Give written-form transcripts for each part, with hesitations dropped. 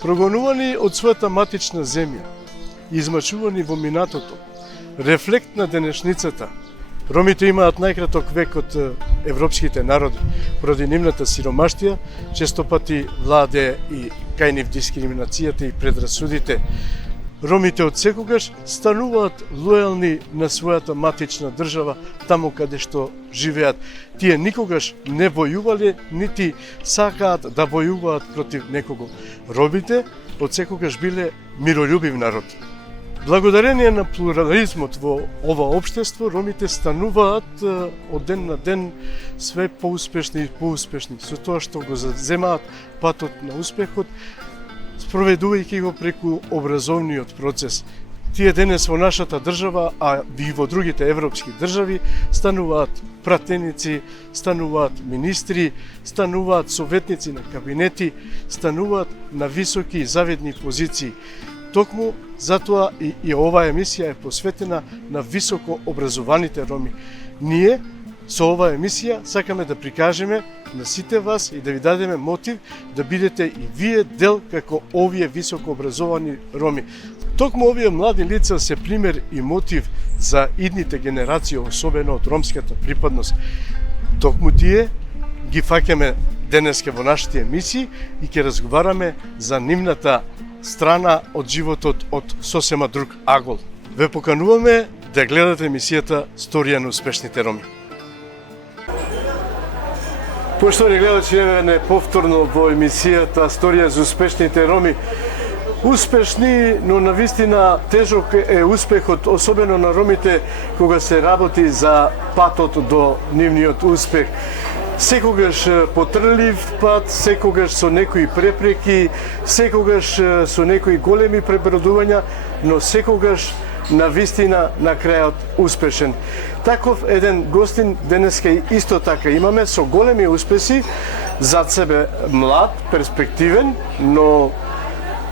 Прогонувани од својата матична земја, измачувани во минатото, рефлект на денешницата, ромите имаат најкраток век од европските народи, поради нивната сиромаштија, често пати владе и кај нив дискриминацијата и предрасудите. Ромите од секогаш стануваат лојални на својата матична држава, таму каде што живеат. Тие никогаш не војувале, нити сакаат да војуваат против некого. Ромите од секогаш биле миролюбив народ. Благодарение на плурализмот во ова општество, ромите стануваат од ден на ден све поуспешни и поуспешни, со тоа што го заземаат патот на успехот, спроведувајќи го преку образовниот процес. Тие денес во нашата држава, а и во другите европски држави, стануваат пратеници, стануваат министри, стануваат советници на кабинети, стануваат на високи и завидни позиции. Токму затоа и оваа емисија е посветена на високо образованите роми. Ние со оваа емисија сакаме да прикажеме на сите вас и да ви дадеме мотив да бидете и вие дел како овие високо образовани роми. Токму овие млади лица се пример и мотив за идните генерации, особено од ромската припадност. Токму тие ги фаќаме денеска во нашите емисии и ќе разговараме за нивната страна од животот од сосема друг агол. Ве покануваме да гледате емисијата Сторија на успешните роми. Поштовани гледачи, еве повторно во емисијата Сторија за успешните роми. Успешни, но навистина тежок е успехот, особено на ромите кога се работи за патот до нивниот успех. Секогаш потрлив пат, секогаш со некои препреки, секогаш со некои големи пребродувања, но секогаш навистина на крајот успешен. Таков еден гостин денеска исто така имаме со големи успеси, зад себе млад, перспективен, но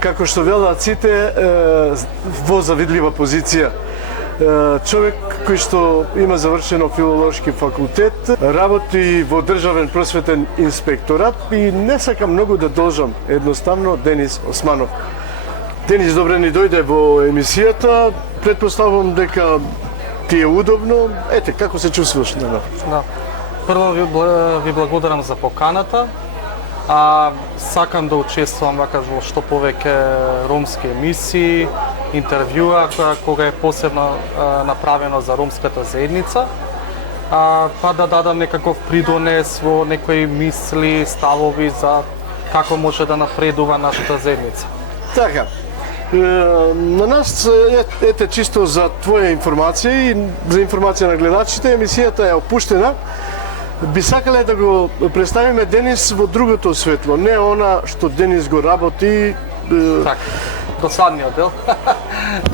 како што велат сите, во завидлива позиција. Човек кој што има завршено филолошки факултет, работи во државен просветен инспекторат и не сакам многу да должам, едноставно Денис Османов. Денис, добре ни дојде во емисијата, предпоставувам дека ти е удобно. Ете, како се чувствуваш на нас? Да. Прво ви благодарам за поканата. Сакам да учествувам во што повеќе ромски емисии, интервјуа кога е посебно направено за ромската заедница, па да дадам некаков придонес во некои мисли, ставови за како може да напредува нашата заедница. Така, на нас, ете чисто за твоја информација и за информација на гледачите, емисијата е опуштена. Би сакале да го представиме Денис во другото светло, не она што Денис го работи. Така, досадниот дел.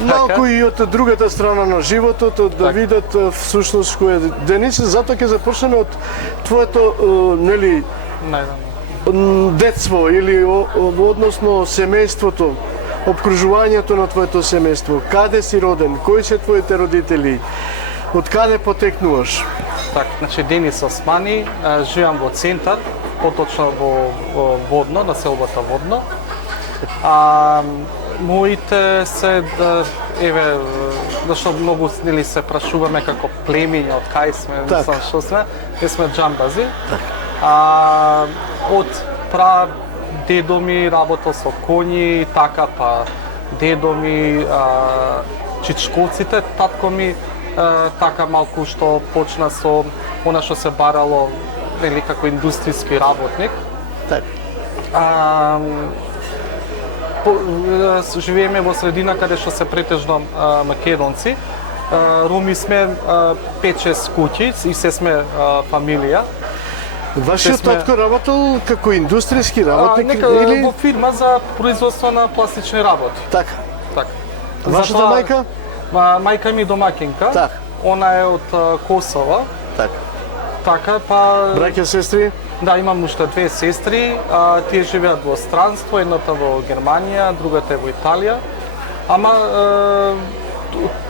Малку и од другата страна на животот, да видат всушност кој е Денис, затоа ќе започнеме од твоето, нели, детство или односно семејството, обкружувањето на твоето семејство, каде си роден, кои се твоите родители, од каде потекнуваш? Так, значи Денис Османи, живеам во центар, поточно во Водно, населбата Водно. Моите се, еве, зашто многу нели се прашуваме како племиња, од кај сме, мислам што сме, ние сме џамбази. Од дедо ми работел со коњи, така па дедо ми, чичковците, татко ми, така малку што почна со она што се барало, нели, како индустријски работник. Живееме во средина каде што се претежно македонци. Роми сме 5-6 куќи и се сме фамилија. Вашиот татко работел како индустријски работник или во фирма за производство на пластични работи. Така. Така. Вашата мајка? Мајка ми домакинка. Так. Она е од Косово. Така. Така, па... Браќа, сестри? Да, имам уште 2 сестри. Тие живеат во странство, едната во Германија, другата е во Италија. Ама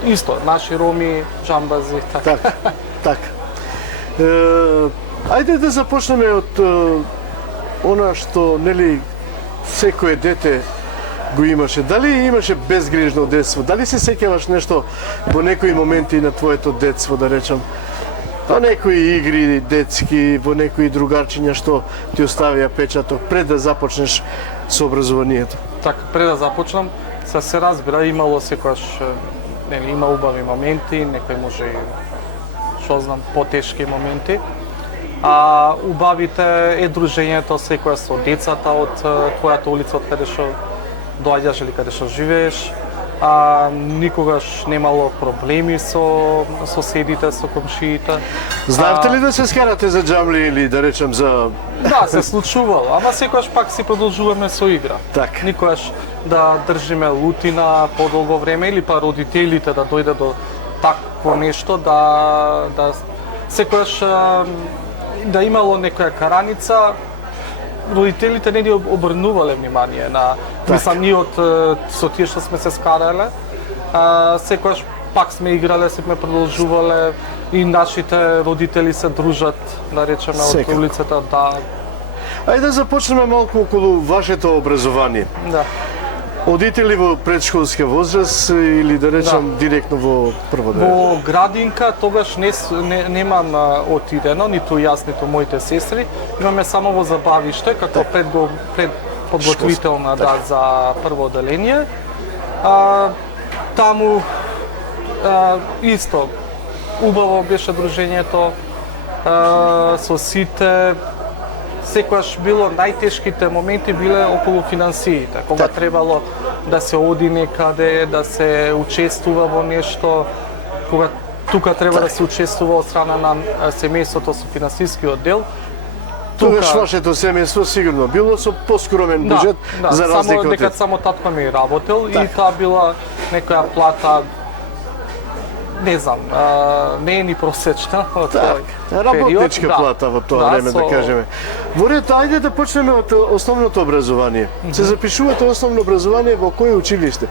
исто, наши роми, џамбази, така. Така. Ајде да започнеме од она што, нели, секое дете го имаше? Дали имаше безгрижно детство? Дали се сеќаваш нешто во некои моменти на твоето детство, да речам? Во некои игри детски, во некои другарчиња што ти оставија печаток пред да започнеш со образованието? Така, пред да започнам, се разбира, имало секогаш, нели, има убави моменти, некои може и, што знам, потешки моменти. А убавите е дружењето секоја со децата од твојата улица, од каде што доаѓаш или каде што живееш. Никогаш немало проблеми со соседите, со комшиите. Знаевте ли да се скарате за џамли или да речем за... Да, се случувало, ама секогаш пак си продолжуваме со игра. Так. Никогаш да држиме лутина подолго време или па родителите да дојде до такво нешто, да секогаш да имало некоја караница, родителите не ни обрнувале внимание на, мислам, ние со тие што сме се скарале, секогаш пак сме играле, сме продолжувале и нашите родители се дружат, да речеме, од улицата, да. Ајде да започнеме малку околу вашето образование. Да. Одите ли во предшколска возраст или да речем директно во прво дете? Во градинка тогаш немам отидено, ниту јас, ниту моите сестри. Имаме само во забавиште, како предподготвителна за прво оделение. Таму исто убаво беше дружењето со сите. Секогаш било најтешките моменти биле околу финансиите, кога требало да се оди некаде, да се учествува во нешто, кога тука треба да се учествува од страна на семејството со финансискиот дел. Тогаш вашето семејство сигурно било со поскромен буџет за разлика од дека само татко ми работел и таа била некоја плата, не знам, не е ни просечна од тој период. Работничка плата во тоа време, да кажеме. Во ред, ајде да почнеме од основното образование. Се запишувате основно образование во кој училиште?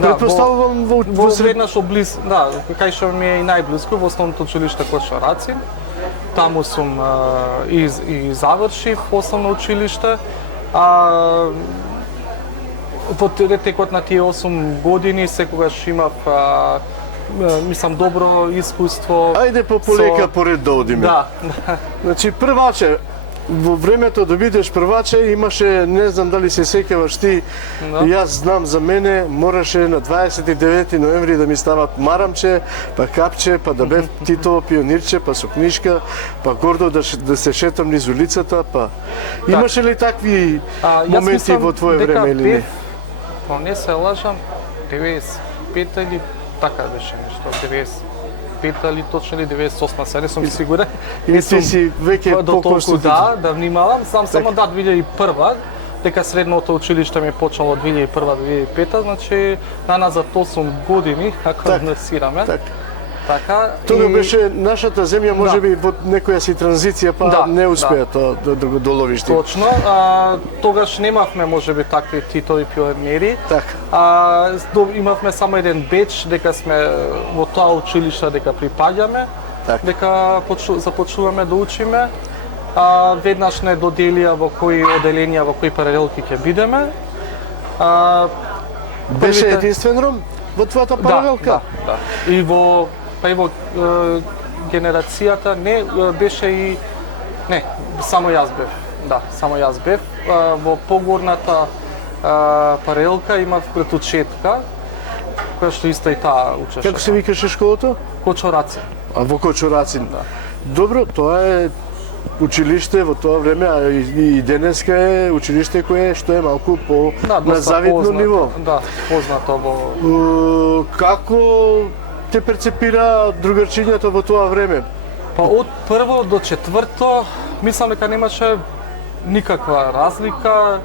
Предпоставувам во веднаш облиз, да, кај што ми е и најблиску, во основното училиште Кочо Рацин. Таму сум и завршив основно училиште. Во текот на тие 8 години секогаш имав мислам добро искуство. Ајде полека поред да одиме. Да. Значи прваче, во времето да бидеш прваче имаше, не знам дали се сеќаваш ти, јас знам за мене, мораше на 29 ноември да ми стават марамче, па капче, па да бев Титово пионирче, па со книжка, па гордо да се шетам низ улицата, па имаше ли такви моменти во твое време или не? Па не се лажам, 95 или така беше нешто, 95 или точно или 98, се не сум сигурен. И ти си веќе толку да внимавам, знам само 2001, дека средното училиште ми почнало од 2001-2005, значи наназад 8 години, ако внесираме. Така. Тоа беше нашата земја, можеби во некоја си транзиција, па не успеа тоа да го доловиш ти. Точно. Тогаш немавме можеби такви Титови пионери. Имавме само еден беч дека сме во тоа училиште дека припаѓаме, дека започнуваме да учиме. Веднаш не доделија во кои оделенија, во кои паралелки ќе бидеме. Беше единствен ром во твојата паралелка? Да. И во генерацијата не беше и само јас бев. Да, само јас бев. Во погорната паралелка имав претучетка, која што исто и таа учеше. Како се викаше школата? Кочо Рацин. Во Кочо Рацин. Да. Добро, тоа е училиште во тоа време, а и денеска е училиште кое што е малку по на завидно ниво. Да, познато во... Како те перцепира другарчињата во тоа време? Па од прво до четврто, мислам дека немаше никаква разлика.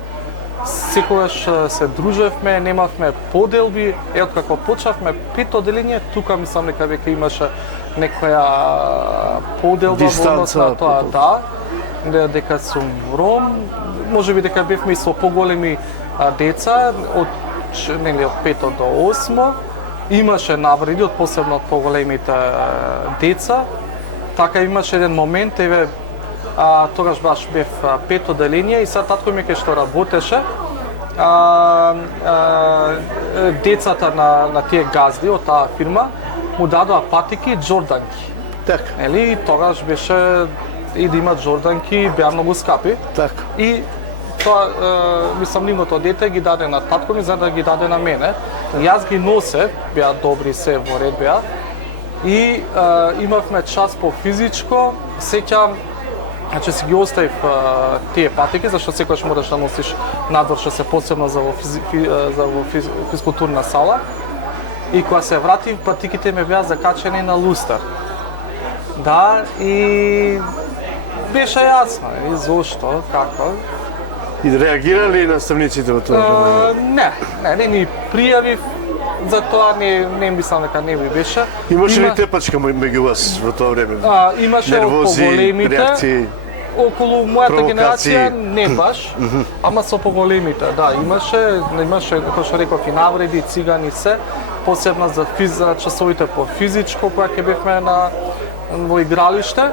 Секогаш се дружевме, немавме поделби. Откако почнавме пето оделение, тука мислам дека веќе имаше некоја поделба во однос на тоа, дека сум ром, можеби дека бевме и со поголеми деца од 5 до 8. Имаше навреди од посебно од поголемите деца. Така имаше еден момент, тогаш баш бев пето оделение и сега татко ми кај што работеше, децата на тие газди од таа фирма му дадоа патики Джорданки. Така. Нели, и тогаш беше и да имат Джорданки, беа многу скапи. Така. И тоа, мислам, нивното дете ги даде на татко ми за да ги даде на мене. Јас ги носе, беа добри, се во ред беа. И имавме час по физичко, сеќам, значи си ги оставив тие патики, зашто секогаш мораш да носиш надворше се посебно за во физкултурна сала. И кога се вратив, патиките ми беа закачени на лустар. Да, и беше јасно, и зошто, како. И реагирали наставниците во тоа време? Не ни пријавив, за тоа не мислам дека не би беше. Имаше ли тепачка меѓу вас во тоа време? Имаше Нервози, поголемите, реакции? околу мојата генерација провокации? не баш, ама со поголемите, да, имаше, како што реков, и навреди, цигани се, посебно за часовите по физичко, кога ќе бевме во игралиште,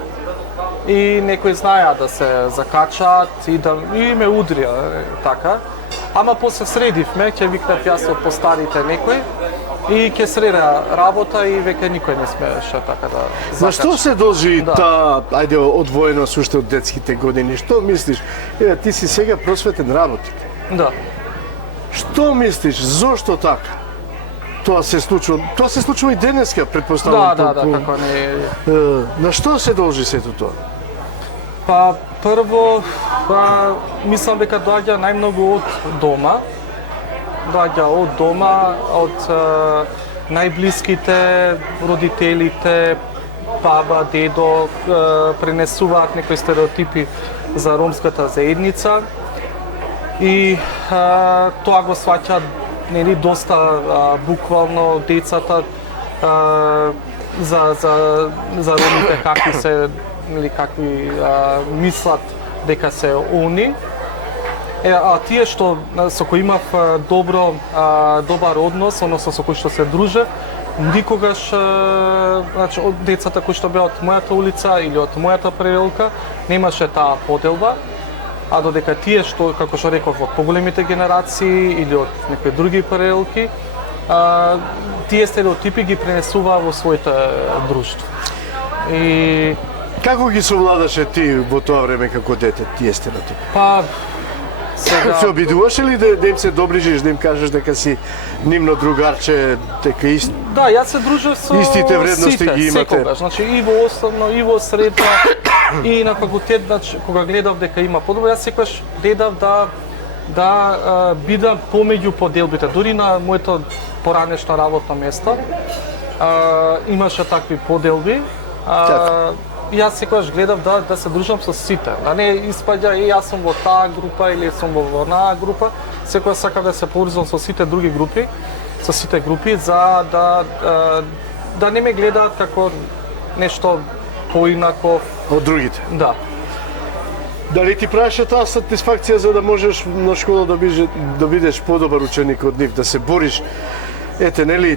и некои знаеа да се закачаат и ме удрија, така. Ама после средивме, ќе викнав јас од постарите некои, и ќе среда работа и веќе никој не смееше така да закача. На што се должи Да. таа, ајде, одвоеност уште од детските години? Што мислиш? Ти си сега просветен работник. Да. Што мислиш? Зошто така? Тоа се случува и денеска, претпоставувам. Да, како не. На што се должи сето тоа? Па прво, мислам дека доаѓа најмногу од дома. Доаѓа од дома, од најблиските, родителите, баба, дедо, пренесуваат некои стереотипи за ромската заедница. И тоа го сваќаат нели доста буквално децата за ромите какви се или какви мислат дека се они. А тие што со кои имав добар однос, односно со кои што се дружев, никогаш значи од децата кои што беа од мојата улица или од мојата пределка немаше таа поделба. А додека тие што, како што реков, од поголемите генерации или од некои други пределки, тие стереотипи ги пренесуваа во своите друштво. И Како ги совладаше ти во тоа време како дете тие стереотипи? па сега Се обидуваше ли да им се доближиш, да им кажеш дека си нивно другарче, дека да, јас се дружев со Истите вредности сите, ги имате. секогаш, значи и во основно, и во средна, и на факултет, значи кога гледав дека има подобро, јас секогаш гледав да бидам помеѓу поделбите. Дури на моето поранешно работно место имаше такви поделби. Јас секогаш гледав да се дружам со сите. Да не испаѓа јас сум во таа група или сум во онаа група. Секогаш сакав да се поврзувам со сите други групи, со сите групи за да не ме гледаат како нешто поинаков. од другите. Да. Дали ти правеше таа сатисфакција за да можеш на школа да бидеш подобар ученик од нив, да се бориш? Ете, нели,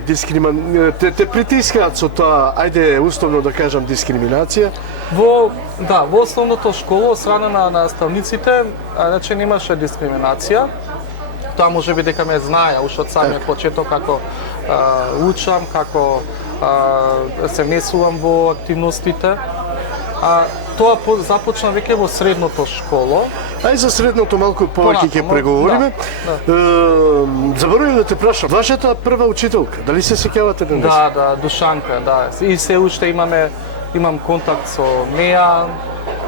те притискаат со тоа, ајде условно да кажам, дискриминација? Во основното школа, од страна на наставниците, значи немаше дискриминација. Тоа може би дека ме знаеа уште од самиот почеток како учам, како се внесувам во активностите. Тоа започна веќе во средното школо. Ај за средното малку повеќе ќе преговориме. Заборавив да те прашам, вашата прва учителка, дали се сеќавате на неа? Да, Душанка, да. И се уште имам контакт со неа,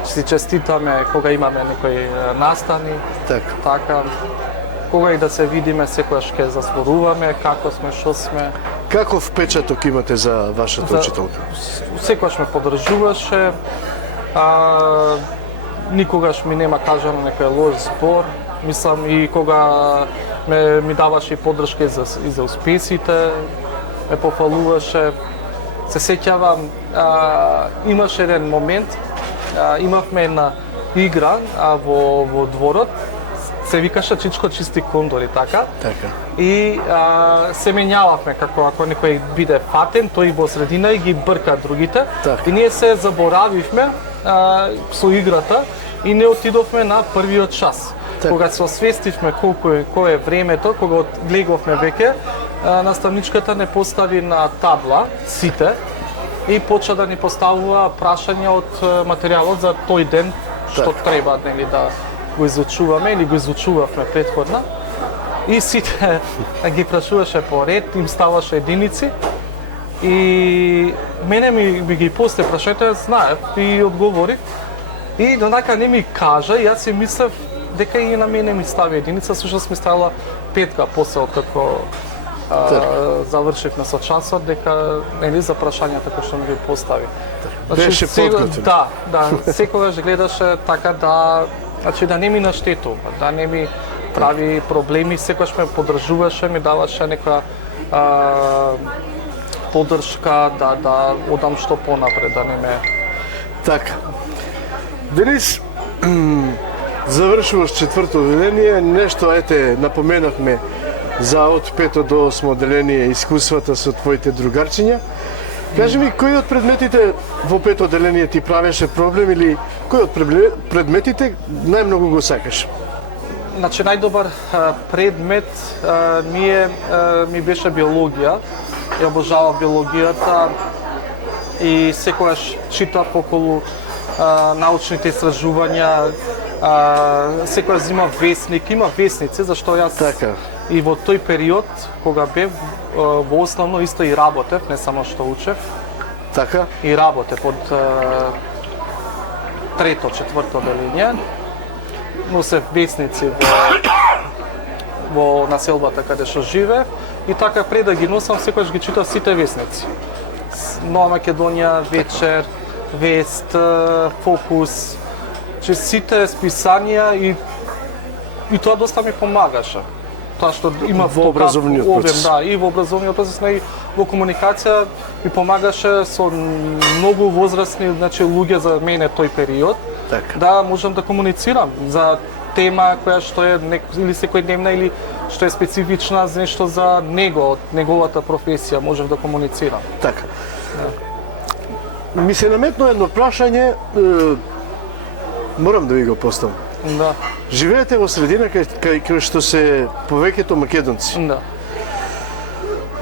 си честитаме кога имаме некои настани. Така. Кога и да се видиме, секогаш ќе заспоруваме како сме, што сме. Каков впечаток имате за вашата учителка? Секогаш ме поддржуваше. Никогаш ми нема кажано некој лош збор. Мислам и кога ми даваше поддршка и за успесите, ме пофалуваше. Се сеќавам, имаше еден момент, имавме една игра во дворот, се викаше Чичко чисти кондори, така? Така. И се менјававме, како ако некој биде фатен, тој во средина и ги брка другите. Так. И ние се заборавивме со играта и не отидовме на првиот час. Кога се освестивме кој е времето, кога глеговме веќе, наставничката не постави на табла сите и почна да ни поставува прашања од материјалот за тој ден што треба, нели, да го изучуваме или го изучувавме претходно. И сите ги прашуваше по ред, им ставаше единици. И мене ми ги после прашањето, знаев и одговорив. И донака не ми кажа, и јас си мислев дека и на мене ми стави единица, всушност ми ставила петка после откако завршивме со часот, дека нели за прашањата кои што ми ги постави. Беше подготвен. Да, секогаш гледаше така да не ми наштетува, да не ми прави проблеми, секогаш ме поддржуваше, ми даваше некоја поддршка да одам што понапред, да не ме... Така. Денис, завршуваш четврто одделение, нешто напоменавме за од 5 до 8 одделение искуствата со твоите другарчиња. Кажи ми, кој од предметите во 5 одделение ти правеше проблем или кој од предметите најмногу го сакаш? Значи, најдобар предмет ми беше биологија. Ја обожавав биологијата и секогаш читав околу научните истражувања, секогаш земав весник, има весници, зашто јас Така. и во тој период, кога бев во основно исто и работев, не само што учев, Така? и работев од трето, четврто одделение. Носев весници во населбата каде што живеев и така пред да ги носам секогаш ги читав сите весници. Нова Македонија, Вечер, Вест, Фокус, че сите списанија и тоа доста ми помагаше. Тоа што има во образовниот процес. Да, и во образовниот процес, и во комуникација ми помагаше со многу возрастни, значи луѓе за мене тој период. Така. Да можам да комуницирам за тема која што е или секојдневна или што е специфична за нешто за него, неговата професија, можев да комуницирам. Така. Ми се наметно едно прашање, морам да ви го поставам. Да. Живеете во средина кај што се повеќето македонци. Да.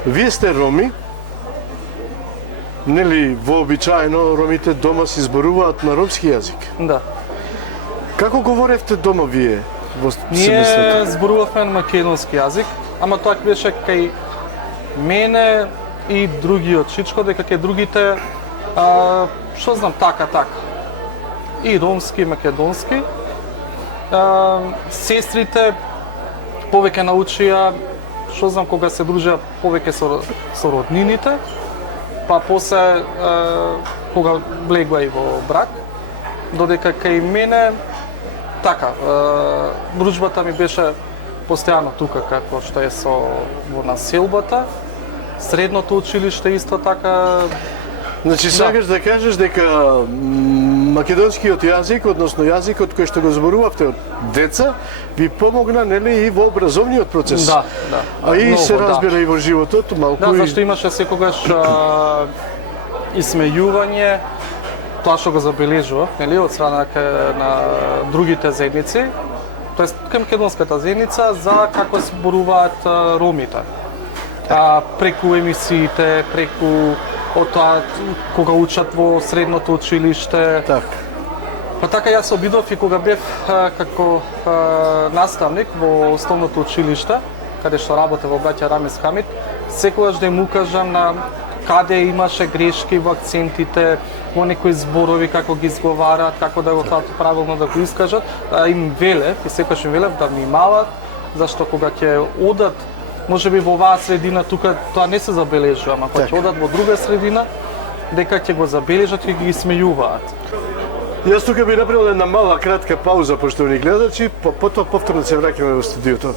Вие сте роми, нели вообичаено ромите дома се изборуваат на ромски јазик. Да. Како говоревте дома вие во Ние семејството? зборувавме на македонски јазик, ама тоа беше кај мене и другиот Чичко, дека кај другите што знам така. И ромски, и македонски. Сестрите повеќе научија, што знам, кога се дружеа повеќе со роднините, па после кога влегува и во брак, додека кај мене така, дружбата ми беше постојано тука како што е во населбата. Средното училиште исто така. Значи сакаш да кажеш дека македонскиот јазик, односно јазикот кој што го зборувавте од деца, ви помогна нели и во образовниот процес. Да. А и Многу, се разбира и во животот, малку Да, и... зашто имаше секогаш исмејување, тоа што го забележував, нели, од страна на другите заедници, тоест кај македонската заедница за како зборуваат ромите. Преку емисиите, преку од тоа кога учат во средното училиште. Така. Па така јас обидов и кога бев како наставник во основното училиште, каде што работев во браќа Рамис Хамид, секогаш да им укажам на каде имаше грешки во акцентите, во некои зборови како ги изговараат, како да го правилно да го искажат, им велев и секогаш им велев да внимаваат, зашто кога ќе одат можеби во оваа средина тука тоа не се забележува, ама кога ќе одат во друга средина, дека ќе го забележат и ги смејуваат. Јас тука би направил една мала кратка пауза, поштовани гледачи, потоа повторно се враќаме во студиото.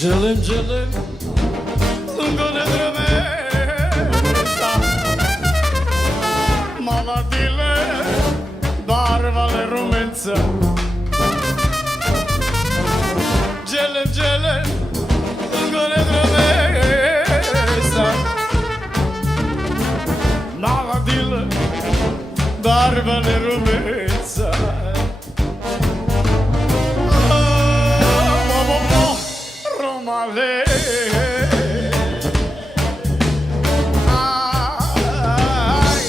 Cılım cılım Lungonedreme Mala dile Barvale rumenca Cılım cılım Lungonedreme Mala dile Barvale rumenca Romale Ay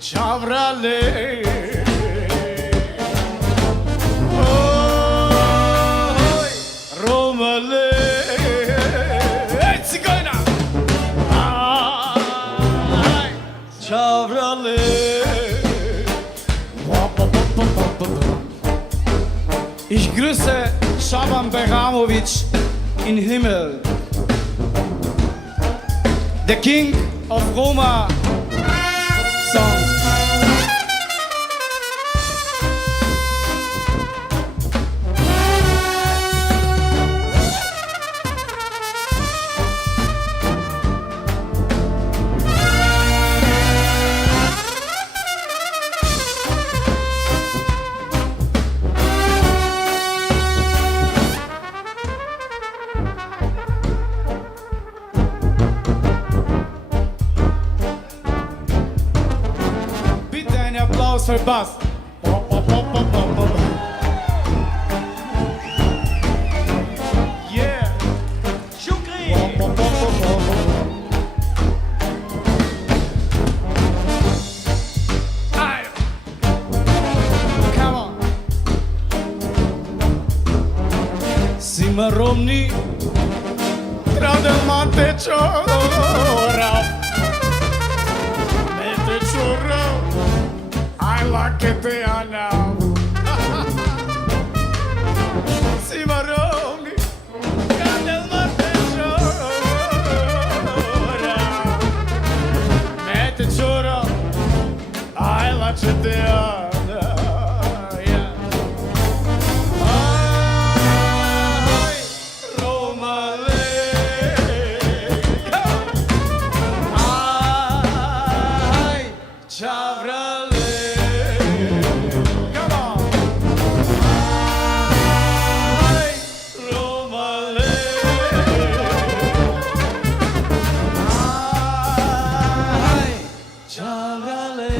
Çavrale Oy Romale Ey Cigana Ay Çavrale Ich grüße Schaban Beramovic in Himmel, the king of Roma songs. Applaus für Bass. Yeah. Shukri. Come on. Cimarroni tra del mate chora. Mete chorro. I like it there now. Cimarroni, candel mate chora. piace te Ana, yeah. Ai, Roma ai, Ciavrale. Come on. Ai, Roma ai, Ciavrale.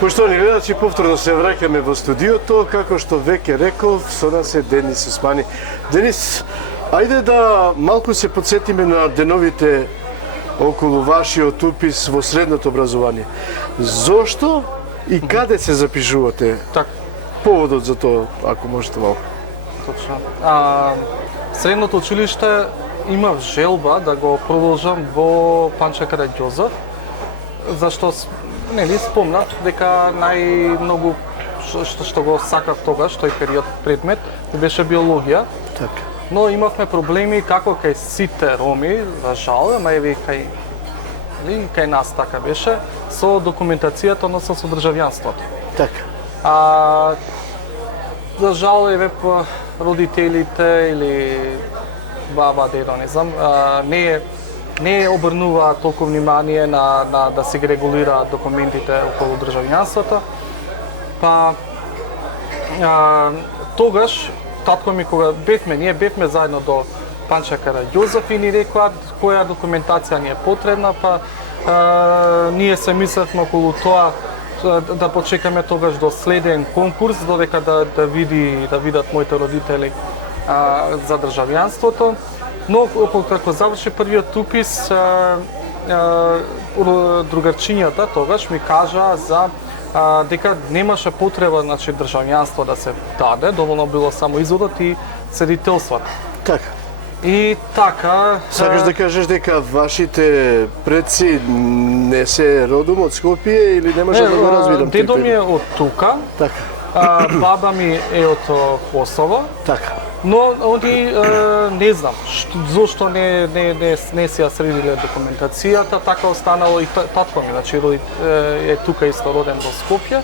Поштовани гледачи, повторно се враќаме во студиото, како што веќе реков, со нас е Денис Османи. Денис, ајде да малку се подсетиме на деновите околу вашиот упис во средното образование. Зошто и каде се запишувате? Так, Поводот за тоа, ако можете малку. точно. Средното училиште имав желба да го продолжам во Панче Караѓозов, зашто нели спомнав дека најмногу што го сакав тогаш, тој период предмет, беше биологија. Така. Но имавме проблеми како кај сите роми, за жал, ама еве кај нас така беше, со документацијата, односно со државјанството. Така. За жал, еве родителите или баба, дедо, не знам, не обрнува толку внимание на да се ги регулираат документите околу државјанството. Па тогаш татко ми кога ние бевме заедно до Панче Караѓозов и ни рекоа која документација ни е потребна, па ние се мислевме околу тоа да почекаме тогаш до следен конкурс, додека да видат моите родители за државјанството. Но како заврши првиот упис, другарчињата тогаш ми кажа за дека немаше потреба, значи, државјанство да се даде, доволно било само изводот и свидетелството. Така. И така... Сакаш да кажеш дека вашите предци не се родом од Скопје или не може да го разбирам? Дедо ми е од тука, Така. баба ми е од Косово, Така. но они не знам зошто не си ја средиле документацијата, така останало и татко ми, значи е тука исто роден во Скопје,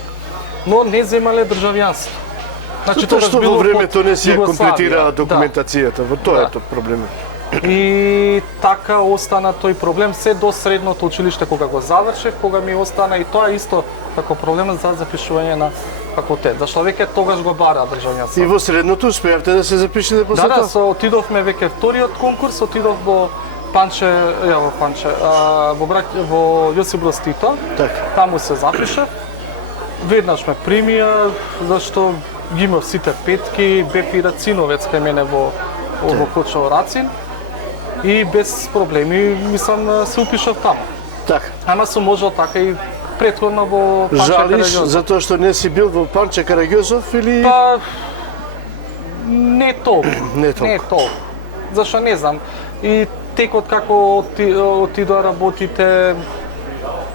но не земале државјанство. Значи Тоа што во времето не си ја Југославија, комплетира документацијата, во тоа е тоа проблемот. И така остана тој проблем се до средното училиште кога го завршив, кога ми остана и тоа исто како проблем за запишување на факултет, зашто веќе тогаш го бара државјанство. И во средното успеавте да се запишете после Да, тоа? отидовме веќе вториот конкурс, отидов во во Јосип Броз Тито. Така. Таму се запишав. Веднаш ме примија, зашто ги имав сите петки, бев и Рациновец кај мене во Кочово Рацин. И без проблеми, мислам, се упишав таму. Така. Ама сум можел така и претходно во Панче Жалиш Караѓозов. затоа што не си бил во Панче Караѓозов или Па, не толку. Не толку. Не толку. Зашто не знам. И текот како отидоа работите,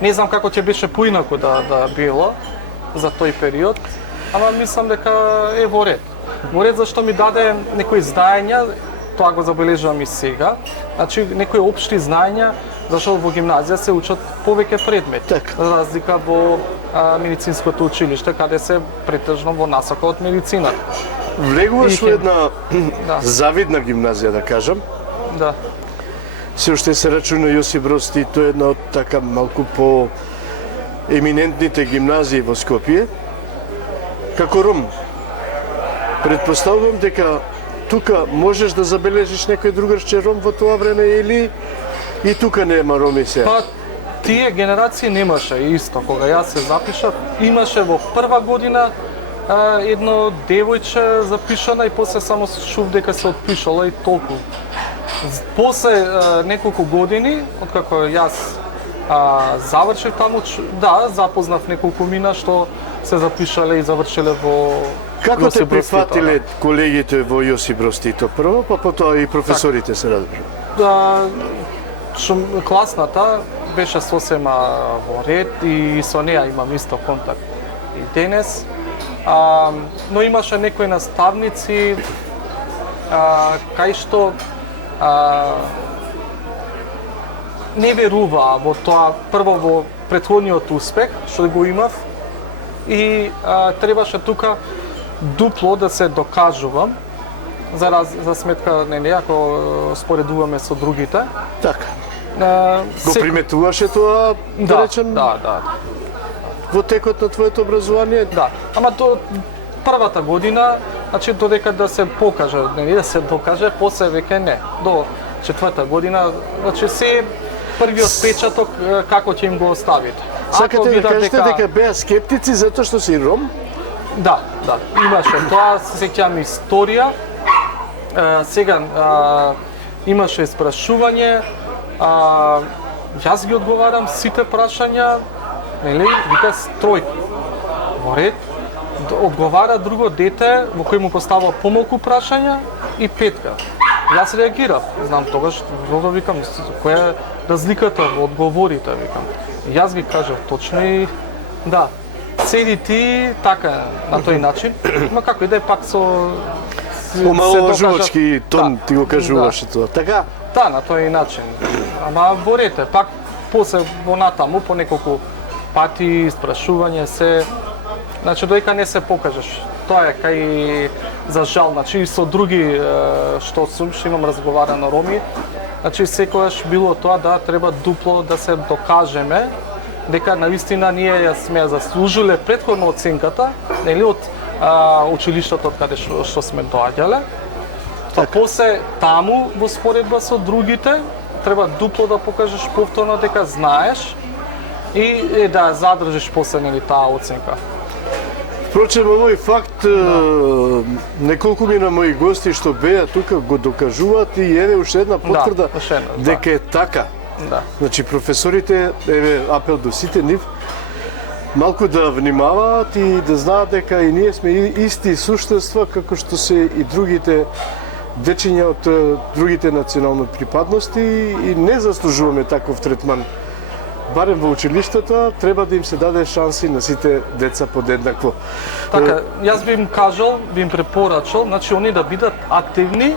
не знам како ќе беше поинаку да било за тој период, ама мислам дека е во ред. Во ред зашто ми даде некои знаења, тоа го забележувам и сега, значи некои општи знаења, зашто во гимназија се учат повеќе предмети, Така. за разлика во медицинското училиште, каде се претежно во насока од медицина. влегуваш во една Да. завидна гимназија, да кажам. Да. Се уште се рачуна Јосип Броз Тито, една од така малку по еминентните гимназии во Скопје. Како ром, предпоставувам дека тука можеш да забележиш некој другарче ром во тоа време или и тука нема роми сега? Па, тие генерации немаше исто. Кога јас се запишав, имаше во прва година едно девојче запишано и после само чув дека се отпишало и толку. После неколку години, откако јас завршив таму, да, запознав неколку мина што се запишале и завршиле во Како те Јосип Броз Тито, прифатиле колегите во Јосип Броз Тито прво, па потоа и професорите се разбира? Класната беше сосема во ред и со неа имам исто контакт и денес. Но имаше некои наставници кај што не веруваа во тоа прво во претходниот успех што го имав и требаше тука дупло да се докажувам за сметка нели ако споредуваме со другите. Така. Го приметуваше тоа, да речем, да. во текот на твоето образование? Да, ама до првата година, значи додека да се покаже, нели да се докаже, после веќе не. До четврта година, значи се првиот печаток како ќе им го оставите. Сакате да кажете дека беа скептици затоа што си ром? Да, имаше тоа, се сеќавам историја. Сега имаше спрашување, јас ги одговарам сите прашања, нели, вика тројки. Во ред, одговара друго дете во кој му поставува помалку прашања и петка. Јас реагирав, знам тогаш, друго викам, која е разликата во одговорите, викам. Јас ги кажав точно и да, седи ти така на тој начин, но како и да е пак со Омаловажувачки тон ти го кажуваше тоа. Така? Да, на тој начин. Ама борете, пак после во натаму по неколку пати спрашување се, значи доека не се покажеш. Тоа е кај за жал, значи со други што имам разговарано роми, значи секогаш било тоа да треба дупло да се докажеме дека навистина ние ја сме заслужиле претходно оценката, нели од училиштето од каде што сме доаѓале. Па после таму во споредба со другите треба дупло да покажеш повторно дека знаеш и да задржиш после нели таа оценка. Впрочем, овој факт неколку мина мои гости што беа тука го докажуваат и еве уште една потврда дека е така. Да. Значи професорите, еве апел до сите нив, малку да внимаваат и да знаат дека и ние сме исти суштества како што се и другите дечиња од другите национални припадности и не заслужуваме таков третман. Барем во училиштата треба да им се даде шанси на сите деца подеднакво. Така, јас би им кажал, би им препорачал, значи они да бидат активни,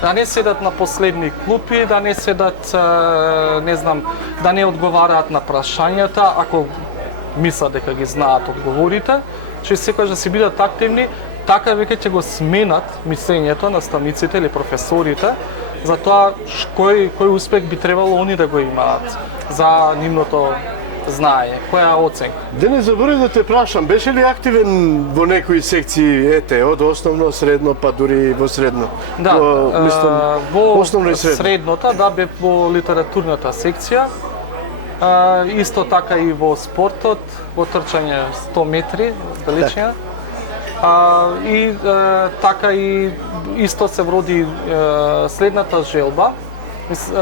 да не седат на последни клупи, да не седат, не знам, да не одговараат на прашањата, ако мислат дека ги знаат одговорите, че секогаш да си бидат активни, така веќе ќе го сменат мислењето наставниците или професорите за тоа кој успех би требало они да го имаат за нивното знае, која оценка. Да не заборав да те прашам, беше ли активен во некои секции, од основно, средно, па дури во средно? Да, во основно и средно. Среднота, да, бе во литературната секција, исто така и во спортот, во трчање 100 метри, далечина. И така и исто се вроди следната желба,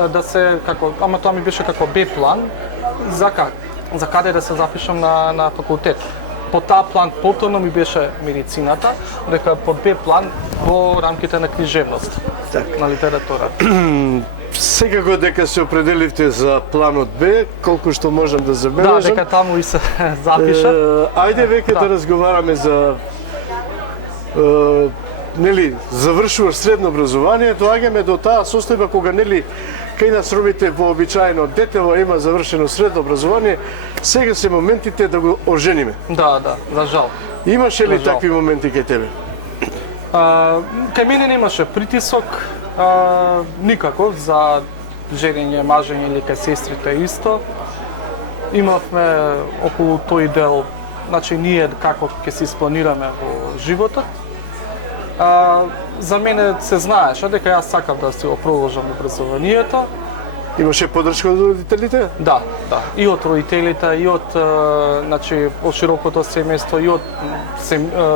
да се како, ама тоа ми беше како Б план за каде да се запишам на факултет. По таа план повторно ми беше медицината, дека по Б план во рамките на книжевност, на литература. Секако дека се определивте за планот Б, колку што можам да забележам. Да, дека таму и се запиша. Ајде веќе да разговараме за нели завршуваш средно образование, доаѓаме до таа состојба кога нели кај нас робите вообичаено детево има завршено средно образование, сега се моментите да го ожениме. Да, за жал. Имаше ли такви моменти кај тебе? Кај мене немаше притисок, никако за женење, мажење или кај сестрите исто. Имавме околу тој дел, значи ние како ќе се испланираме во животот. За мене се знаеше дека јас сакам да си го продолжам образованието. Имаше поддршка од родителите? Да. И од родителите, и од значи од широкото семејство, и од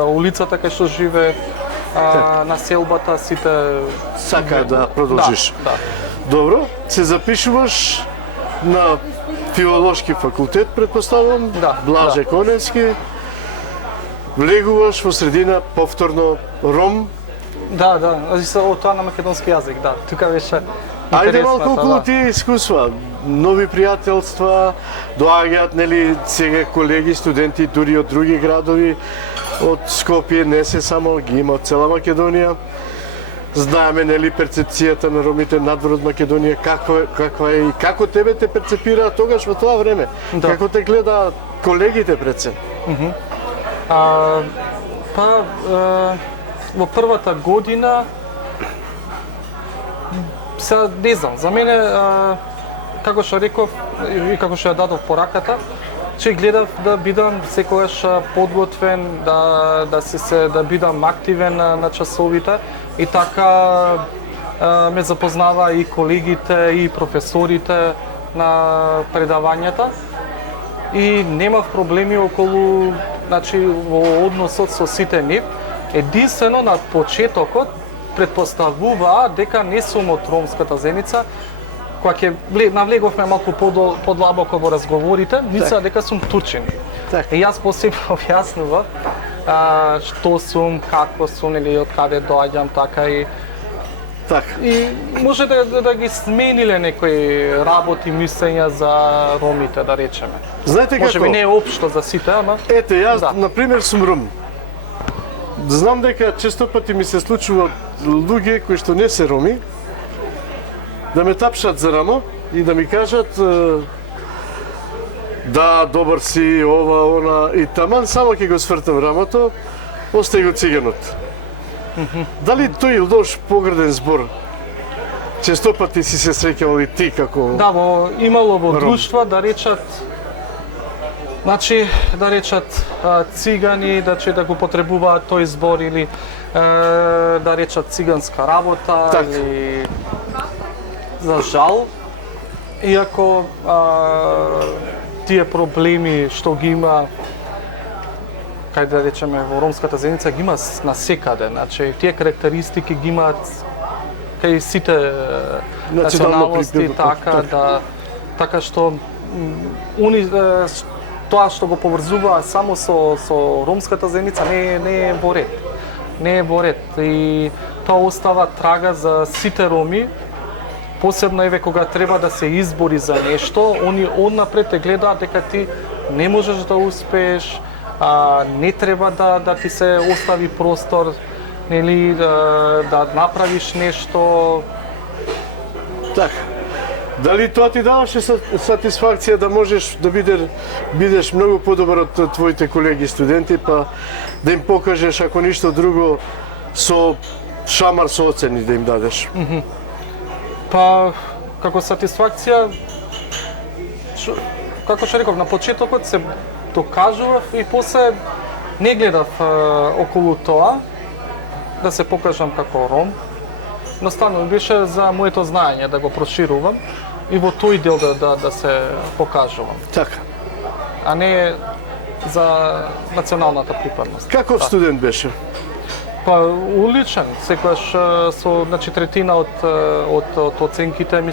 улицата кај што живее, населбата, сите сака да продолжиш. Да. Добро, се запишуваш на филолошки факултет, предпоставувам, Блаже Коневски. Влегуваш во средина повторно ром. Да, од тоа на македонски јазик, да. Тука беше ајде малку околу тие искуства, нови пријателства, доаѓаат нели сега колеги, студенти дури од други градови, од Скопје, не се само, ги има од цела Македонија. знаеме нели перцепцијата на ромите надвор од Македонија, каква е и како тебе те перцепираат тогаш во тоа време? Да. Како те гледаат колегите пред се? Во првата година сега не знам, за мене како што реков и како што ја дадов пораката, че гледав да бидам секогаш подготвен, да бидам активен на часовите и така ме запознава и колегите и професорите на предавањата и немав проблеми околу, значи во односот со сите нив. Единствено на почетокот предпоставуваа дека не сум од ромската земјица, кога ќе навлеговме малку подлабоко во разговорите, мислеа дека сум турчин. И јас посебно објаснував што сум, како сум или од каде доаѓам, така и И може да ги смениле некои работи, мислења за ромите, да речеме. Знаете како? Може би не е општо за сите, ама... Ете, јас, например, сум ром. Знам дека често пати ми се случува луѓе кои што не се роми, да ме тапшат за рамо и да ми кажат да, добар си, ова, она, и таман само ќе го свртам рамото, остај го циганот. Дали тој лош пограден збор често пати си се среќавал и ти како... Да, имало во друштва да речат, значи да речат цигани, да го потребуваат тој збор или да речат циганска работа или за жал, иако тие проблеми што ги има кај да речеме во ромската заедница ги има насекаде, значи тие карактеристики ги имаат кај сите националности, така што тоа што го поврзува само со ромската заедница не е во ред. Не е во ред и тоа остава трага за сите роми, посебно еве кога треба да се избори за нешто, они однапред те гледаат дека ти не можеш да успееш, не треба да ти се остави простор, нели да направиш нешто. Така. Дали тоа ти даваше сатисфакција да можеш да бидеш многу подобар од твоите колеги студенти, па да им покажеш ако ништо друго со шамар со оцени да им дадеш? Па како сатисфакција, како што реков, на почетокот се докажував и после не гледав околу тоа да се покажам како ром. Настанува беше за моето знаење да го проширувам и во тој дел да се покажувам. Така. А не за националната припадност. Каков студент беше? Па уличен, секогаш со значи третина од оценките ми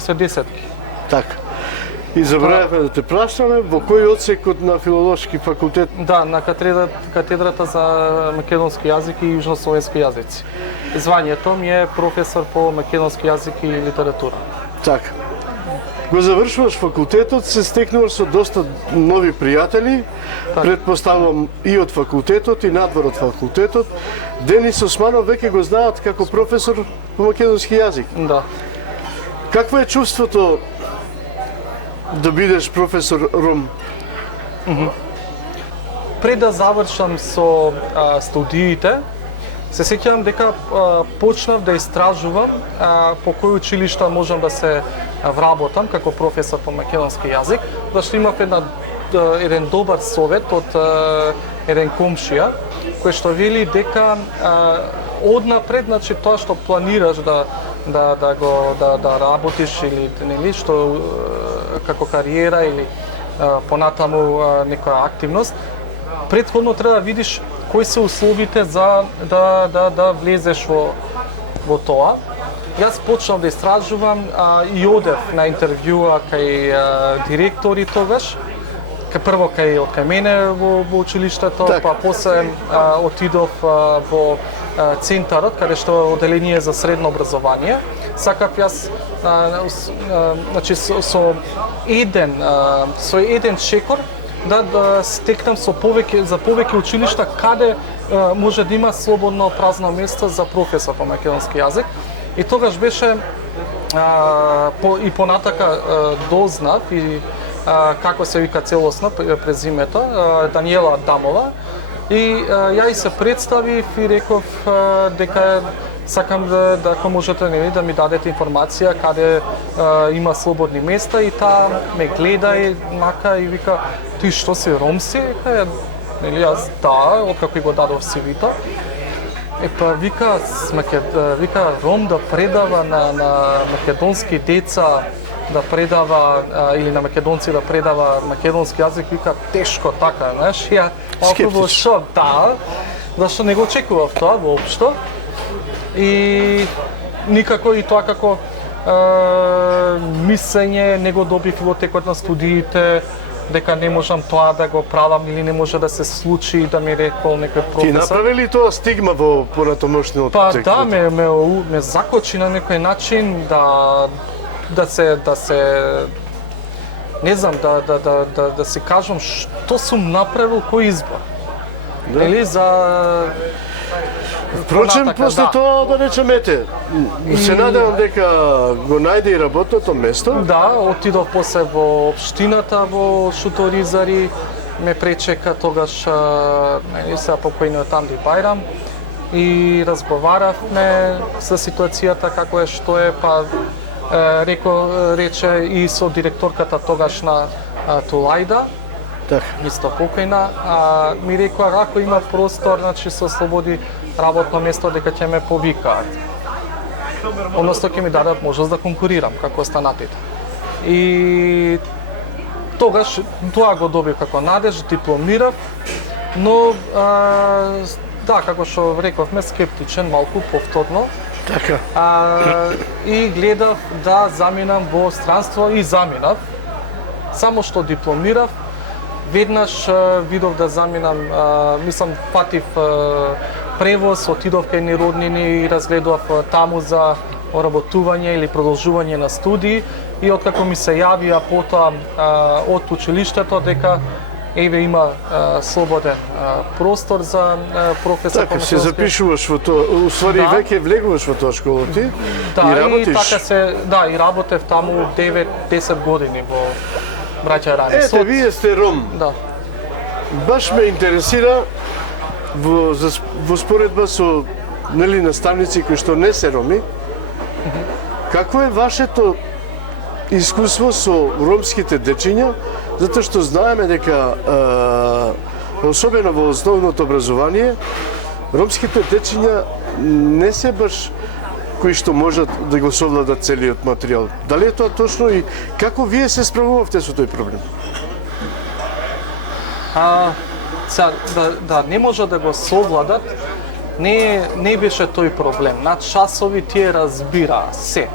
се десетки. Така. И забравивме да те прашаме во кој одсек на филолошки факултет? Да, на катедрата за македонски јазик и јужнословенски јазици. Звањето ми е професор по македонски јазик и литература. Така. Го завршуваш факултетот, се стекнуваш со доста нови пријатели, предпоставувам и од факултетот и надвор од факултетот. Денис Османов веќе го знаат како професор по македонски јазик. Да. Какво е чувството да бидеш професор ром? Пред да завршам со студиите, се сеќавам дека почнав да истражувам по кои училишта можам да се вработам како професор по македонски јазик, зашто имав еден добар совет од еден комшија, кој што вели дека однапред, значи тоа што планираш да работиш или нели што како кариера или понатаму некоја активност, претходно треба да видиш кои се условите за да влезеш во тоа. Јас почнав да истражувам и одев на интервјуа кај директори тогаш, прво кај мене во училиштето, па после отидов во центарот, каде што оделение за средно образование. Сакав јас значи со еден чекор да стекнам за повеќе училишта каде може да има слободно празно место за професор по македонски јазик. И тогаш беше и понатака дознав и како се вика целосно презимето, Даниела Адамова. И ја и се представив и реков дека сакам да ако можете да ми дадете информација каде има слободни места, и таа ме гледа и мака и вика: "Ти што си, ром си?" Нели јас да, откако го дадов CV-то. Па вика ром да предава на македонски деца, да предава или на македонци да предава македонски јазик, вика тешко така, знаеш, ја малку во шок, да, зашто не го очекував тоа воопшто. И никако и тоа како мислење не го добив во текот на студиите, дека не можам тоа да го правам или не може да се случи, да ми рекол некој професор. Ти направи ли тоа стигма во понатомошниот текст? Па да, ме закочи на некој начин да се не знам, да си кажам што сум направил, кој избор. Нели за Впрочем, после тоа да речем, ете, се надевам дека го најде и работното место. Да, отидов после во општината во Шуторизари, ме пречека тогаш се покојниот Анди Бајрам и разговаравме за ситуацијата како е, што е, па рече и со директорката тогаш на Тулајда, исто покојна, ми рекоа ако има простор, значи со слободи работно место, дека ќе ме повикаат. Односно ќе ми дадат можност да конкурирам како останатите. И тогаш тоа го добив како надеж, дипломирав, но да, како што рековме, скептичен малку повторно. Така. И гледав да заминам во странство и заминав. Само што дипломирав, веднаш видов да заминам, мислам, фатив превоз, отидов кај нероднини и разгледував таму за работување или продолжување на студии, и откако ми се јавија потоа од училиштето дека еве има слободен простор за професор. Така, се запишуваш во тоа, уствари веќе влегуваш во тоа школа ти и работиш. И така и работев таму 9-10 години во Браќа Рани. Ете, вие сте ром. Да. Баш ме интересира во споредба со наставници кои што не се роми, какво е вашето искуство со ромските дечиња, затоа што знаеме дека особено во основното образование ромските дечиња не се баш кои што можат да го совладат целиот материјал. Дали е тоа точно и како вие се справувавте со тој проблем? Да не може да го совладат, не беше тој проблем. На часови тие разбира се.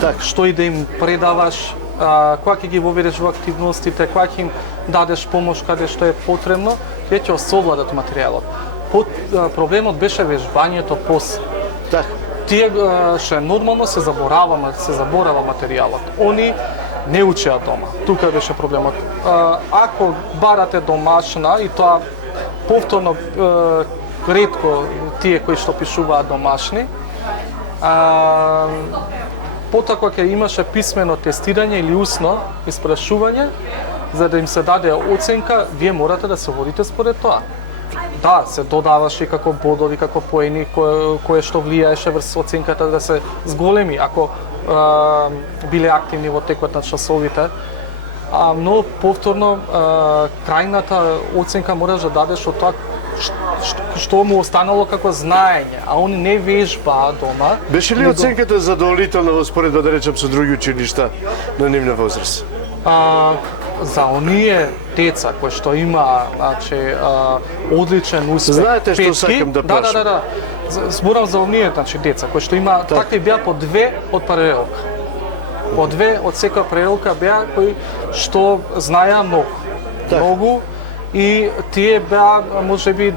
Так. Што и да им предаваш, кога ќе ги воведеш во активностите, кога ќе им дадеш помош каде што е потребно, тие ќе совладат материјалот. Проблемот беше вежбањето после. Така. Тие што е нормално се заборава материјалот. Они не учеа дома. Тука беше проблемот. Ако барате домашна, и тоа повторно ретко тие кои што пишуваат домашни, потоа ќе имаше писмено тестирање или усно испрашување, за да им се даде оценка, вие морате да се водите според тоа. Да, се додаваше како бодови, како поени, кое што влијаеше врз оценката да се зголеми, ако биле активни во текот на часовите. Но повторно, крајната оценка можеш да дадеш од тоа што му останало како знаење, а они не вежбаа дома. Беше ли оценката задоволителна во споредба, да речем, со други училишта на нивна возраст? За оние деца кои што има, значи, одличен успех. Знаете што сакам да прашам? Да. Зборам за оние, значи, деца кои што има такви беа по 2 од паралелка. По 2 од секоја паралелка беа кои што знаеа многу. Многу. И тие беа, можеби,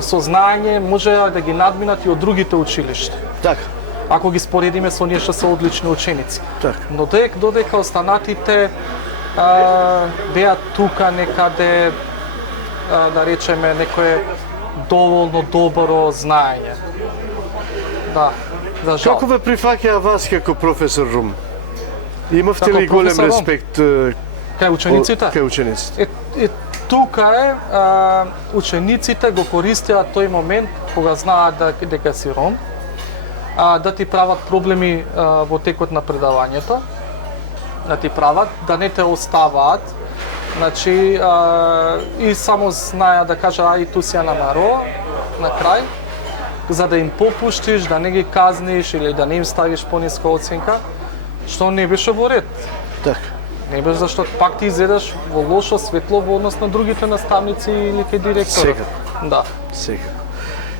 со знаење можеа да ги надминат и од другите училишта. Така. Ако ги споредиме со оние што се одлични ученици. Така. Но додека останатите беа тука некаде да речеме, некое доволно добро знаење. Да, за жал. Како ве прифаќаа вас како професор Рум? Имавте Како ли голем професор Рум? респект Кај учениците? кај учениците? Тука учениците го користеа тој момент кога знаат дека си ром, да ти прават проблеми во текот на предавањето, да ти прават, да не те оставаат, значи, и само знаја да кажа, ај ту си ја намаро, на крај, за да им попуштиш, да не ги казниш или да не им ставиш пониска оценка, што не беше во ред. Така. Не беше зашто пак ти изедаш во лошо светло во однос на другите наставници или кај директорот. Секако. Да. Секако.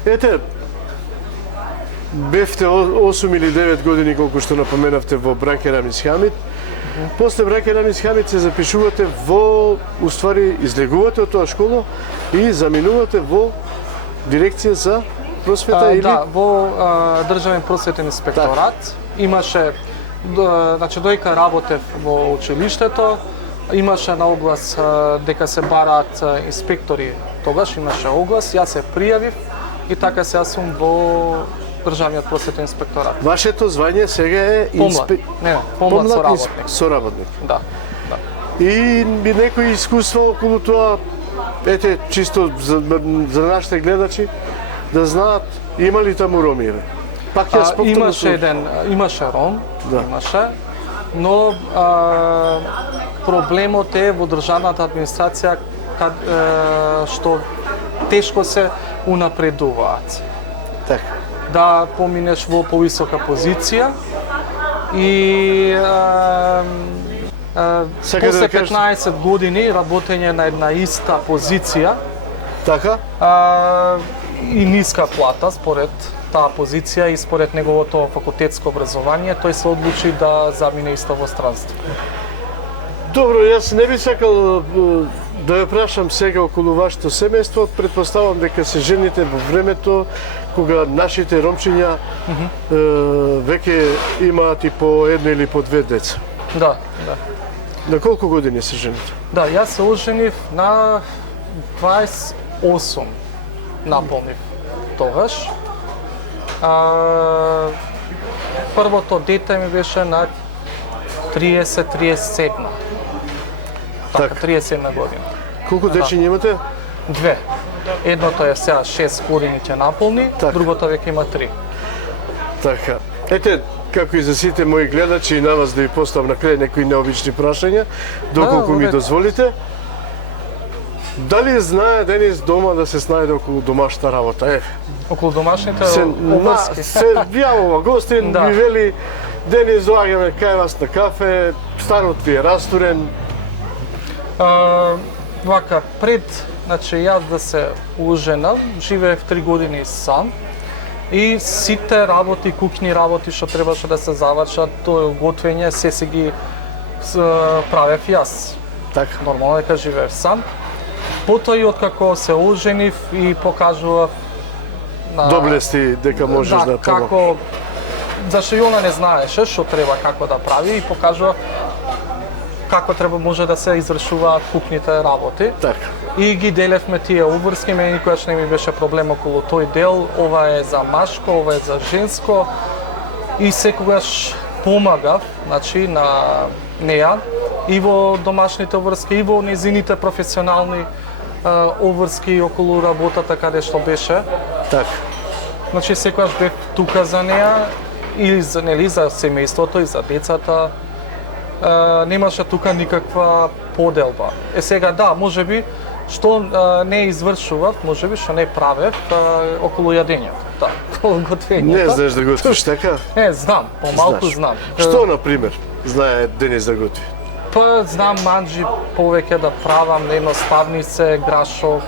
Ете, бевте 8 или 9 години, колку што напоменавте, во Браке Рамис Хамид. После Браке Рамис Хамид се запишувате во, уствари, излегувате од тоа школа и заминувате во дирекција за просвета или... Да, во Државен просветен инспекторат имаше, значи дојка работев во училиштето, имаше на оглас дека се бараат инспектори, тогаш имаше оглас, јас се пријавив и така се јас сум во Државниот просветен инспекторат. Вашето звање сега е помлад соработник. Соработник. Да, да. И некои искуства околу тоа, ете, чисто за нашите гледачи, да знаат, има ли таму роми? Пак јас имаше ром, да. имаше, но проблемот е во државната администрација што тешко се унапредуваат. Така. Да поминеш во повисока позиција и после 15 години работење на една иста позиција, така, и ниска плата според таа позиција и според неговото факултетско образование, тој се одлучи да замине исто во странство. Добро, јас не би сакал да ја прашам сега околу вашето семејство. Предпоставам дека се жените во времето кога нашите ромчиња веќе имаат и по едно или по две деца. Да, да. На колку години се жените? Да, јас се оженив на 28 наполнив тогаш. Првото дете ми беше на 30-37. Така, 37 година. Колку дечиња имате? Две. Едното е сега 6 години ќе наполни, другото веќе има 3. Така. Ете, како и за сите мои гледачи и на вас да ви поставам на крај некои необични прашања, доколку ми дозволите. Дали знае Денис дома да се снајде околу домашната работа? Околу домашните обврски. Се јавува гостин, ми вели Денис, доаѓаме кај вас на кафе, станот ви е растурен. Вака, пред, значи јас да се оженам, живеев 3 години сам и сите работи, куќни работи што требаше да се завршат, тоа готвење, се ги правев јас. Така. Нормално дека живеев сам. Потоа и откако се оженив и покажував доблести дека можеш да тоа. Како зашто и она не знаеше што треба како да прави и покажува како треба може да се извршуваат куќните работи. Така. И ги делевме тие обврски, мене никогаш не ми беше проблем околу тој дел, ова е за машко, ова е за женско и секогаш помагав, значи на неа и во домашните обврски и во незините професионални обврски околу работата каде што беше. Така. Значи секогаш бев тука за неа или за семејството и за децата. Немаше тука никаква поделба. Сега да, можеби што не извршував, можеби што не правев околу јадењето. Да, околу готвењето. Не знаеш да готвиш така? Не, знам, помалку знам. Што на пример знае Денис да готви? Па знам манџи повеќе да правам, едноставнице, грашок,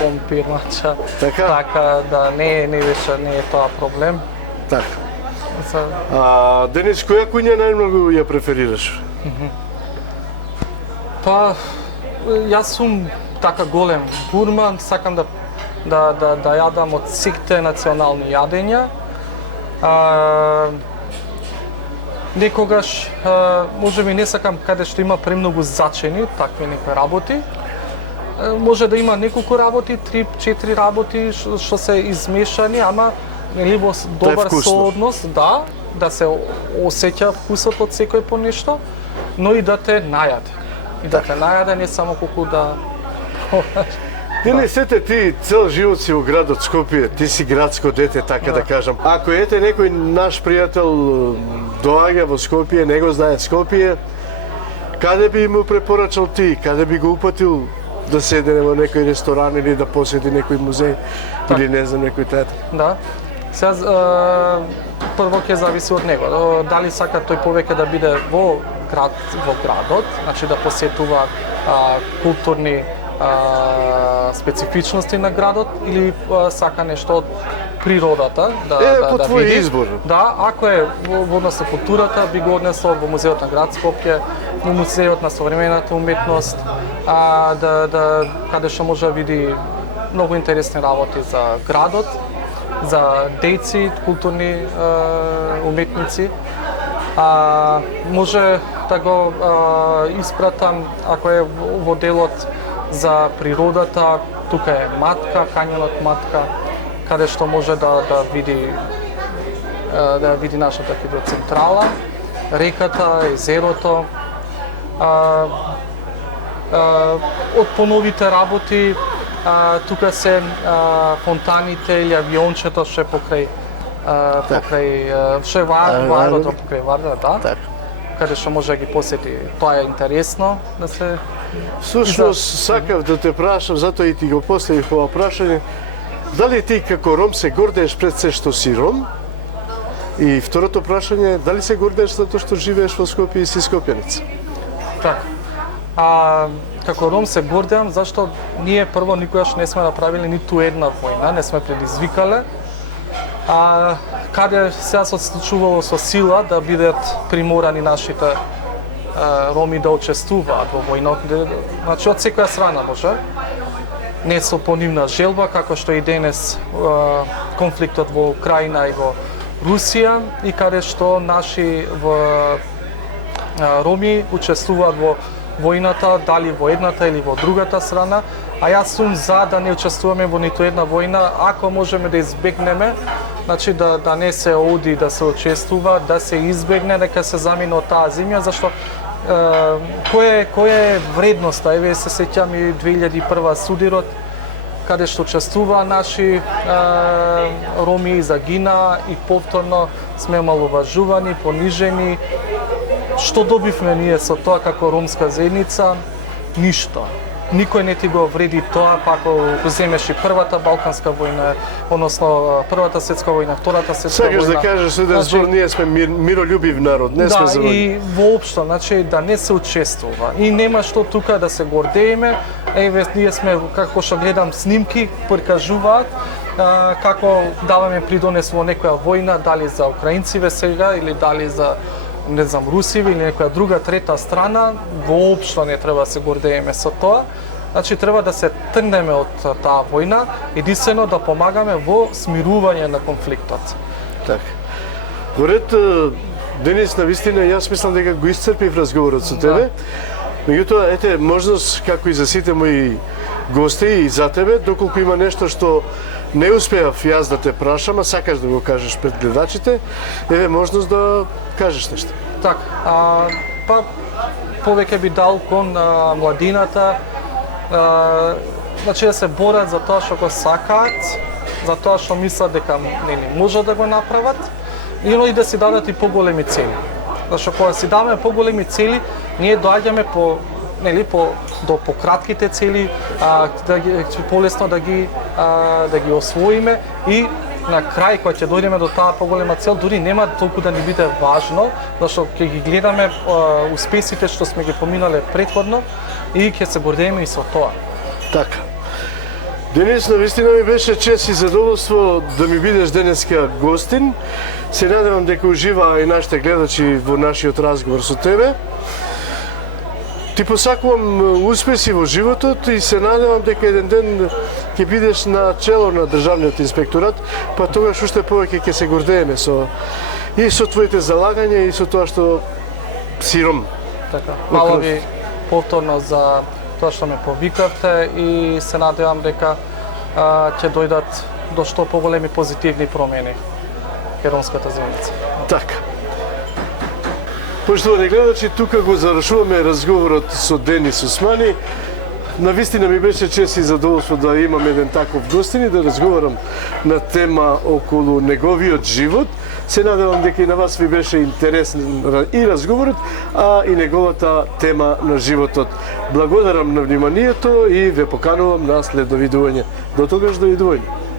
компирнача. Така да не е тоа проблем. Така. Денис, која куња најмногу ја преферираш? Па, јас сум така голем гурман, сакам да јадам од сите национални јадења. Некогаш, можеби не сакам каде што има премногу зачени, такви некои работи. може да има неколку работи, 3-4 работи што се измешани, ама нели во добар вкусно. сооднос, да се осеќа вкусот од секој по нешто, но и да те најаде. И да те најаде не само колку да Дели сете ти цел живот си во градот Скопје, ти си градско дете, така да кажам. Ако ете некој наш пријател доаѓа во Скопје, не го знае Скопје, каде би му препорачал ти, каде би го упатил да седне во некој ресторан или да посети некој музеј или не знам некој театар? Да. Сега прво ќе зависи од него. Дали сака тој повеќе да биде во градот, значи да посетува културни специфичности на градот или сака нешто од природата да по да твој види. избор. Да, ако е во однос на културата, би го однесол во музеот на град Скопје, во музеот на современата уметност, каде што може да види многу интересни работи за градот, за дејци, културни уметници. Може да го испратам, ако е во делот за природата, тука е Матка, кањонот Матка, каде што може да види нашата хидроцентрала, реката, езерото. Од поновите работи тука се фонтаните или авиончето што е покрај што е во аеродром покрај Вардар, да? Так. Каде што може да ги посети. Тоа е интересно да се Всушност, сакав да те прашам, затоа и ти го поставих ова прашање, дали ти како ром се гордееш пред се што си ром? И второто прашање, дали се гордееш затоа што живееш во Скопје и си скопјанец? така. Како ром се гордеам зашто ние прво никогаш не сме направиле ниту една војна, не сме предизвикале. Каде сега се случувало со сила да бидат приморани нашите роми да учествуваат во војна, значи од секоја страна може. Не со по нивна желба, како што и денес конфликтот во Украина и во Русија, и каде што наши роми учествуваат во војната, дали во едната или во другата страна, а јас сум за да не учествуваме во ниту една војна, ако можеме да избегнеме, значи да не се оди да се учествува, да се избегне, дека се замине од таа земја, зашто која е вредноста? Еве се сеќам и 2001 судирот, каде што учествуваа наши роми и загинаа и повторно сме маловажувани, понижени. Што добивме ние со тоа како ромска заедница? Ништо. Никој не ти го вреди тоа, па ако го земеш и првата Балканска војна, односно првата светска војна, втората светска војна. Сакаш да кажеш еден збор, ние сме миролюбив народ, не сме за војна. И воопшто, значи да не се учествува. И нема што тука да се гордееме. Еве ние сме, како што гледам снимки, прикажуваат како даваме придонес во некоја војна, дали за украинциве сега или дали за не знам, Русиви или некоја друга трета страна, воопшто не треба да се гордееме со тоа. Значи треба да се тргнеме од таа војна, единствено да помагаме во смирување на конфликтот. Така. Горед, Денис, навистина, јас мислам дека го исцрпив разговорот со тебе. Меѓутоа, ете, можност, како и за сите мои гости и за тебе, доколку има нешто што не успеав јас да те прашам, а сакаш да го кажеш пред гледачите, еве можност да кажеш нешто. Така, па повеќе би дал кон младината, значи да се борат за тоа што го сакаат, за тоа што мислат дека нели можат да го направат, и да си дадат и поголеми цели. Зашто кога си даваме поголеми цели, ние доаѓаме до пократките цели, полесно да ги освоиме и на крај кога ќе дојдеме до таа поголема цел, дури нема толку да ни биде важно, зашто ќе ги гледаме успесите што сме ги поминале претходно и ќе се гордееме и со тоа. Така. Денис, навистина ми беше чест и задоволство да ми бидеш денеска гостин. Се надевам дека уживаа и нашите гледачи во нашиот разговор со тебе. Ти посакувам успеси во животот и се надевам дека еден ден ќе бидеш на чело на Државниот инспекторат, па тогаш уште повеќе ќе се гордееме и со твоите залагања и со тоа што си ром. Така. Фала ви повторно за тоа што ме повикавте и се надевам дека ќе дојдат до што поголеми позитивни промени кај ромската заедница. Така. Поштовани гледачи, тука го завршуваме разговорот со Денис Османи. Навистина ми беше чест и задоволство да имам еден таков гостин и да разговарам на тема околу неговиот живот. Се надевам дека и на вас ви беше интересен и разговорот, а и неговата тема на животот. Благодарам на вниманието и ве поканувам на следно видување. До тогаш, довидување.